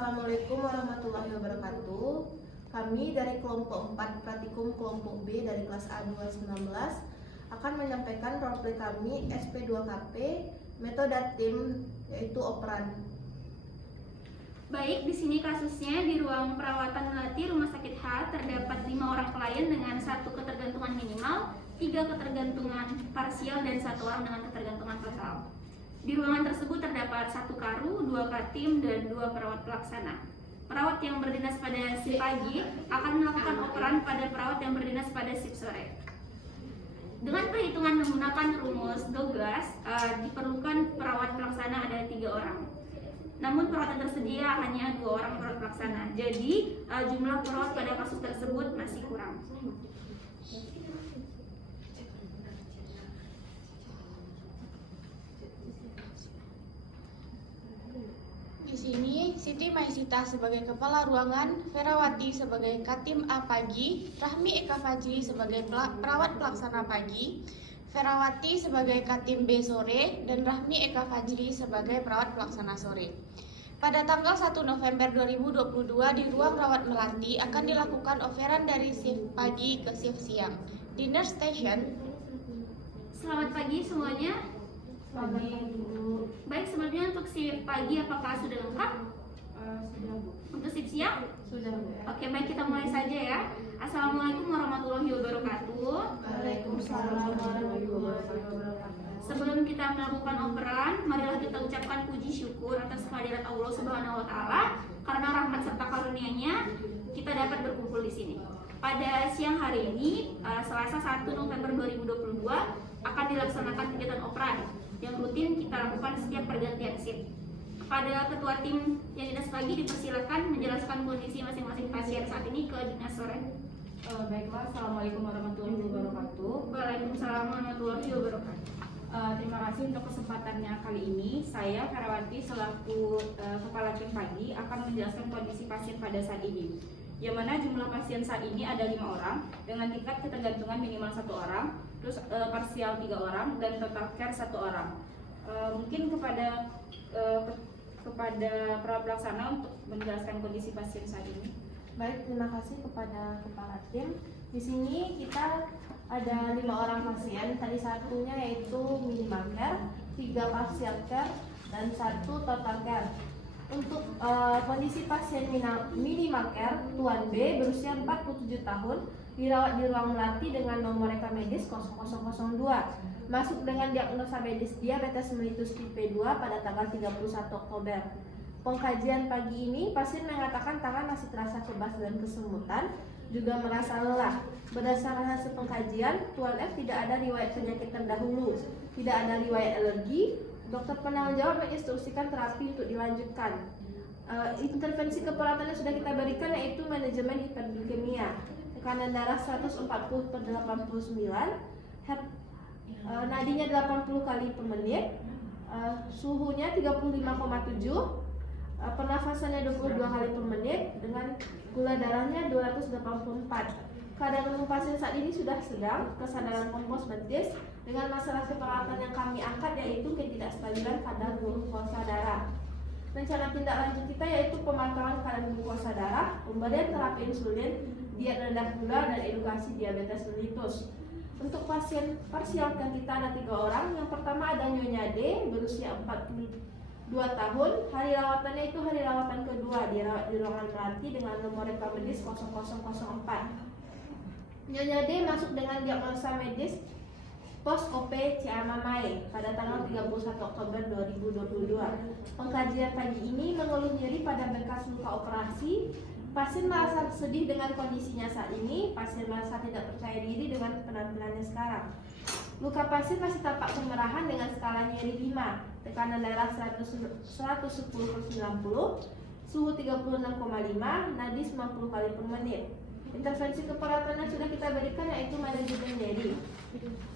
Assalamualaikum warahmatullahi wabarakatuh. Kami dari kelompok 4 Pratikum kelompok B dari kelas A219 akan menyampaikan roleplay kami SP2KP metode tim yaitu operan. Baik, di sini kasusnya di ruang perawatan melati Rumah Sakit H terdapat 5 orang klien dengan 1 ketergantungan minimal, 3 ketergantungan parsial dan 1 orang dengan ketergantungan total. Di ruangan tersebut terdapat 1 karu, 2 katim, dan 2 perawat pelaksana. Perawat yang berdinas pada shift pagi akan melakukan operan pada perawat yang berdinas pada shift sore. Dengan perhitungan menggunakan rumus Douglas, diperlukan perawat pelaksana ada 3 orang. Namun perawat yang tersedia hanya 2 orang perawat pelaksana. Jadi jumlah perawat pada kasus tersebut masih kurang. Di sini Siti Maisita sebagai kepala ruangan, Ferawati sebagai katim A pagi, Rahmi Eka Fajri sebagai perawat pelaksana pagi, Ferawati sebagai katim B sore, dan Rahmi Eka Fajri sebagai perawat pelaksana sore. Pada tanggal 1 November 2022 di ruang rawat melati akan dilakukan operan dari shift pagi ke shift siang. Di nurse station. Selamat pagi semuanya. Baik, sebelumnya untuk shift pagi apakah sudah lengkap? Sudah, Bu. Untuk shift siang? Sudah, Bu. Oke, baik, kita mulai saja ya. Assalamualaikum warahmatullahi wabarakatuh. Waalaikumsalam warahmatullahi wabarakatuh. Sebelum kita melakukan operan, marilah kita ucapkan puji syukur atas kehadirat Allah Subhanahu wa taala karena rahmat serta karunia-Nya kita dapat berkumpul di sini. Pada siang hari ini, Selasa 1 November 2022 akan dilaksanakan kegiatan operan yang rutin kita lakukan setiap pergantian shift. Pada ketua tim yang dinas pagi dipersilakan menjelaskan kondisi masing-masing pasien saat ini ke dinas sore. Baiklah, Assalamualaikum warahmatullahi wabarakatuh. Waalaikumsalam warahmatullahi wabarakatuh. Terima kasih untuk kesempatannya kali ini. Saya Ferawati selaku kepala tim pagi akan menjelaskan kondisi pasien pada saat ini. Yang mana jumlah pasien saat ini ada 5 orang dengan tingkat ketergantungan minimal 1 orang, terus parsial 3 orang, dan total care 1 orang. Mungkin kepada perawat pelaksana untuk menjelaskan kondisi pasien saat ini. Baik, terima kasih kepada kepala tim. Di sini kita ada 5 orang pasien. Tadi satunya yaitu minimal care, 3 partial care, dan 1 total care. Untuk kondisi pasien minimal care, Tuan B berusia 47 tahun, dirawat di ruang melati dengan nomor reka medis 0002. Masuk dengan diagnosa medis diabetes mellitus tipe 2 pada tanggal 31 Oktober. Pengkajian pagi ini, pasien mengatakan tangan masih terasa kebas dan kesemutan, juga merasa lelah. Berdasarkan hasil pengkajian, Tuan F tidak ada riwayat penyakit terdahulu, tidak ada riwayat alergi. Dokter penanggung jawab menginstruksikan terapi untuk dilanjutkan. Intervensi keperawatannya sudah kita berikan yaitu manajemen hiperglikemia, tekanan darah 140/89, nadinya 80 kali per menit, suhunya 35,7, pernafasannya 22 kali per menit dengan gula darahnya 284. Keadaan umum pasien saat ini sudah sedang, kesadaran kompos betis dengan masalah keperawatan yang kami angkat yaitu ketidakstabilan kadar glukosa darah. Rencana tindak lanjut kita yaitu pemantauan kadar glukosa darah, pemberian terapi insulin, diet rendah gula, dan edukasi diabetes mellitus. Untuk pasien parsial kita ada 3 orang. Yang pertama ada Nyonya D berusia 42 tahun. Hari rawatannya itu hari rawatan kedua, dirawat di ruangan melati dengan nomor reka medis 0004. Nyonya D masuk dengan diagnosa medis post OP Ciamamae pada tanggal 31 Oktober 2022. Pengkajian pagi ini mengeluh nyeri pada bekas luka operasi. Pasien merasa sedih dengan kondisinya saat ini. Pasien merasa tidak percaya diri dengan penampilannya sekarang. Luka pasien masih tampak kemerahan dengan skala nyeri 5, tekanan darah 110/90, suhu 36,5, nadi 90 kali per menit. Intervensi keperawatan yang sudah kita berikan yaitu manajemen nyeri.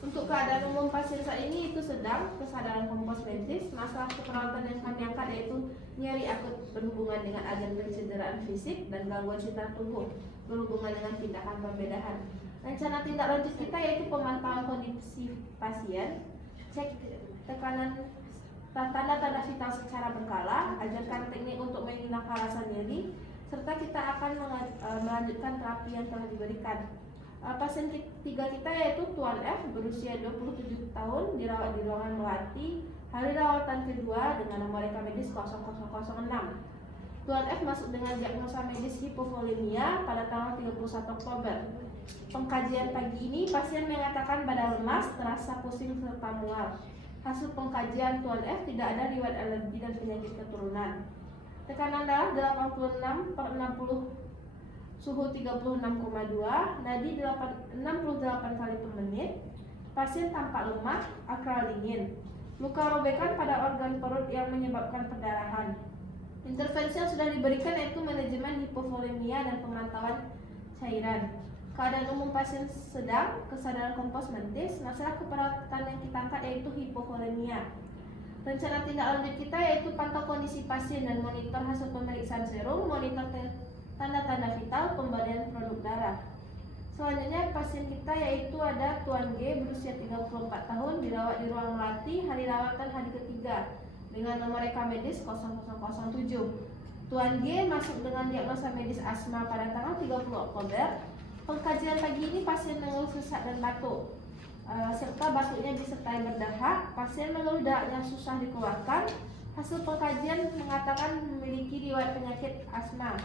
Untuk keadaan umum pasien saat ini itu sedang, kesadaran kompos betis. Masalah keperawatan yang kami angkat yaitu nyeri akut berhubungan dengan agen pencederaan fisik dan gangguan citra tubuh berhubungan dengan tindakan pembedahan. Rencana tindak lanjut kita yaitu pemantauan kondisi pasien, cek tekanan tanda-tanda vital secara berkala, ajarkan teknik untuk menghilangkan rasa nyeri, serta kita akan melanjutkan terapi yang telah diberikan. Pasien ketiga kita yaitu Tuan F berusia 27 tahun, dirawat di ruangan melati, hari rawatan kedua dengan nomor reka medis 0006. Tuan F masuk dengan diagnosa medis hipovolemia pada tanggal 31 Oktober. Pengkajian pagi ini pasien mengatakan badan lemas, terasa pusing serta mual. Hasil pengkajian Tuan F tidak ada riwayat alergi dan penyakit keturunan. Tekanan darah 86/60, suhu 36,2, nadi 68 kali per menit. Pasien tampak lemah, akral dingin. Luka robekan pada organ perut yang menyebabkan perdarahan. Intervensi yang sudah diberikan yaitu manajemen hipovolemia dan pemantauan cairan. Keadaan umum pasien sedang, kesadaran kompos mentis. Masalah keperawatan yang kita angkat yaitu hipovolemia. Rencana tindak lanjut kita yaitu pantau kondisi pasien dan monitor hasil pemeriksaan serum, monitor tanda-tanda vital, pemberian produk darah. Selanjutnya pasien kita yaitu ada Tuan G berusia 34 tahun, dirawat di ruang melati, hari rawatan hari ketiga dengan nomor reka medis 0007. Tuan G masuk dengan diagnosa medis asma pada tanggal 30 Oktober. Pengkajian pagi ini pasien mengeluh sesak dan batuk, serta batuknya disertai berdahak. Pasien mengeluh dahaknya susah dikeluarkan. Hasil pengkajian mengatakan memiliki riwayat penyakit asma.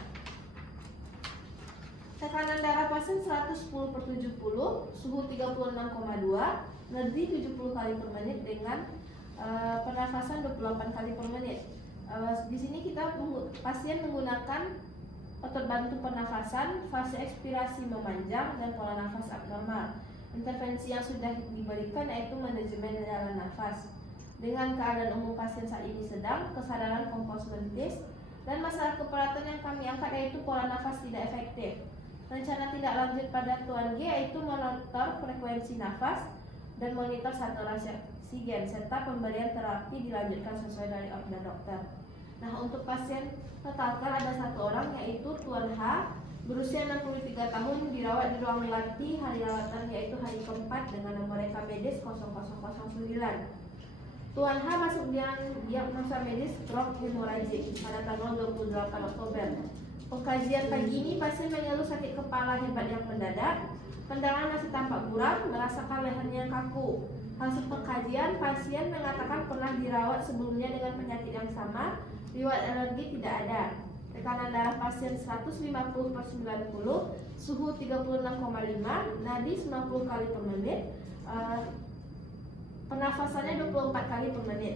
Tekanan darah pasien 110/70, suhu 36,2, nadi 70 kali per menit dengan pernafasan 28 kali per menit. Di sini pasien menggunakan otot bantu pernafasan, fase ekspirasi memanjang, dan pola nafas abnormal. Intervensi yang sudah diberikan yaitu manajemen jalan nafas. Dengan keadaan umum pasien saat ini sedang, kesadaran kompos mentis, dan masalah keperawatan yang kami angkat yaitu pola nafas tidak efektif. Rencana tindak lanjut pada Tuan G yaitu monitor frekuensi nafas dan monitor saturasi oksigen, serta pemberian terapi dilanjutkan sesuai dari order dokter. Nah, untuk pasien total ada satu orang yaitu Tuan H berusia 63 tahun, dirawat di ruang melati, hari rawatan yaitu hari keempat dengan nomor reka medis 0009. Tuan H masuk dengan diagnosa medis stroke hemorragik pada tanggal 28 Oktober. Pengkajian pagi ini pasien mengeluh sakit kepala hebat yang mendadak, pandangan masih tampak buram, merasakan lehernya kaku. Hasil pengkajian pasien mengatakan pernah dirawat sebelumnya dengan penyakit yang sama. Riwayat alergi tidak ada. Tekanan darah pasien 150/90, suhu 36,5, nadi 90 kali per menit, pernafasannya 24 kali per menit.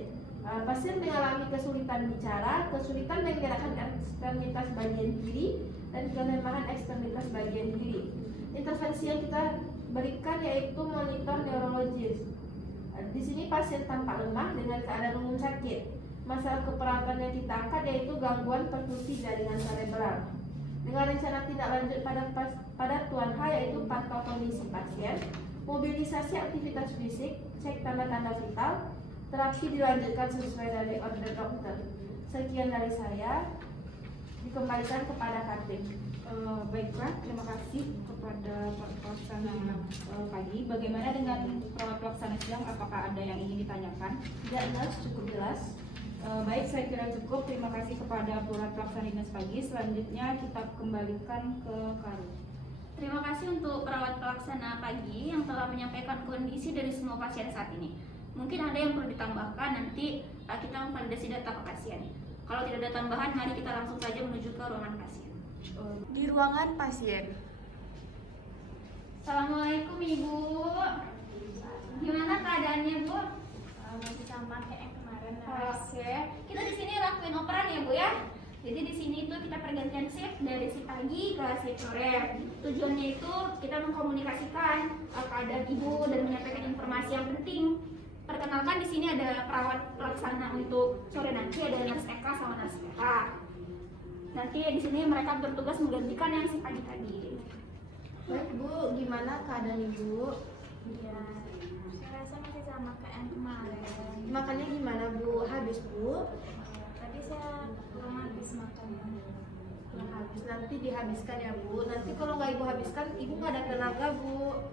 Pasien mengalami kesulitan bicara, kesulitan menggerakkan ekstremitas bagian kiri, dan kelemahan ekstremitas bagian kiri. Intervensi yang kita berikan yaitu monitor neurologis. Di sini pasien tampak lemah dengan keadaan umum sakit. Masalah keperawatan yang kita angkat yaitu gangguan perfusi jaringan cerebral. Dengan rencana tindak lanjut pada Tuan H yaitu pantau kondisi pasien, mobilisasi aktivitas fisik, cek tanda-tanda vital, terapi dilanjutkan sesuai dari order dokter. Sekian dari saya, dikembalikan kepada Katim. Baiklah, terima kasih kepada Pak Pelaksana pagi. Bagaimana dengan perawat pelaksana siang? Apakah ada yang ingin ditanyakan? Tidak jelas, cukup jelas. Baik, saya kira cukup. Terima kasih kepada perawat pelaksana dinas pagi. Selanjutnya kita kembalikan ke Karu. Terima kasih untuk perawat pelaksana pagi yang telah menyampaikan kondisi dari semua pasien saat ini. Mungkin ada yang perlu ditambahkan, nanti kita memvalidasi data ke pasien. Kalau tidak ada tambahan, mari kita langsung saja menuju ke ruangan pasien. Di ruangan pasien. Assalamualaikum Ibu. Gimana keadaannya Bu? Masih sama kayak yang kemarin. Oke. Kita di sini lakuin operan ya Bu ya. Jadi di sini itu kita pergantian shift dari shift pagi ke shift sore. Tujuannya itu kita mengkomunikasikan keadaan Ibu dan menyampaikan informasi yang penting. Perkenalkan di sini ada perawat pelaksana untuk sore nanti, ada Nurse Eka sama Nurse Eka. Nanti di sini mereka bertugas menggantikan yang si pagi tadi. Baik Bu, gimana keadaan Ibu? Iya, saya rasa masih sama kayak yang kemarin. Makannya gimana Bu? Habis Bu? Tadi saya belum habis makannya. Yang habis nanti dihabiskan ya Bu. Nanti kalau nggak Ibu habiskan, Ibu nggak ada tenaga Bu.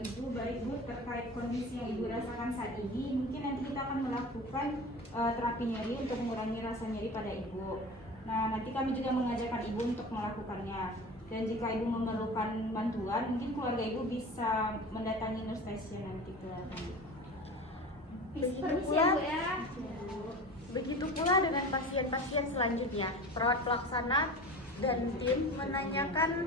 Ibu, baik Bu, terkait kondisi yang Ibu rasakan saat ini, mungkin nanti kita akan melakukan terapi nyeri untuk mengurangi rasa nyeri pada Ibu. Nah, nanti kami juga mengajarkan Ibu untuk melakukannya. Dan jika Ibu memerlukan bantuan, mungkin keluarga Ibu bisa mendatangi nurse station nanti ke kami. Permisi ya Bu ya. Begitu pula dengan pasien-pasien selanjutnya. Perawat pelaksana dan tim menanyakan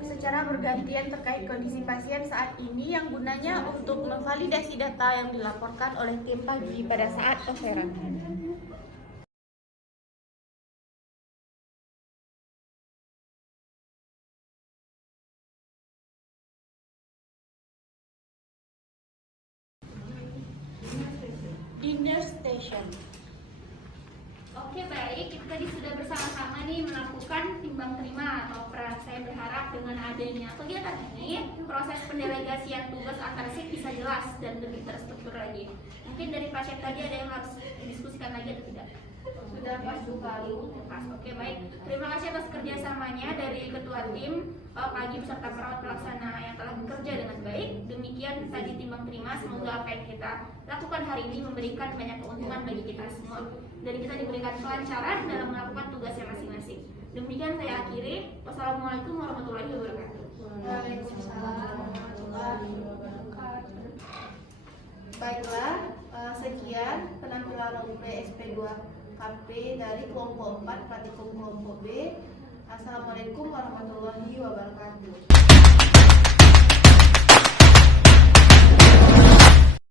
secara bergantian terkait kondisi pasien saat ini yang gunanya untuk memvalidasi data yang dilaporkan oleh tim pagi pada saat overan. Dinner station. Oke baik, kita tadi sudah bersama-sama nih melakukan timbang terima atau saya berharap dengan adanya kegiatan ini proses pendelegasian tugas antar shift bisa jelas dan lebih terstruktur lagi. Mungkin dari pasien tadi ada yang harus didiskusikan lagi atau tidak? Sudah pas sekali. Pas. Oke baik. Terima kasih atas kerjasamanya dari ketua tim pagi beserta perawat pelaksana yang telah bekerja dengan baik. Demikian tadi timbang terima. Semoga apa yang kita lakukan hari ini memberikan banyak keuntungan bagi kita semua dan kita diberikan kelancaran dalam melakukan tugasnya masing-masing. Demikian saya akhiri. Wassalamualaikum warahmatullahi wabarakatuh. Waalaikumsalam warahmatullahi wabarakatuh. Baiklah, sekian penampilan UP SP2 KP dari kelompok 4 praktikum kelompok B. Assalamualaikum warahmatullahi wabarakatuh.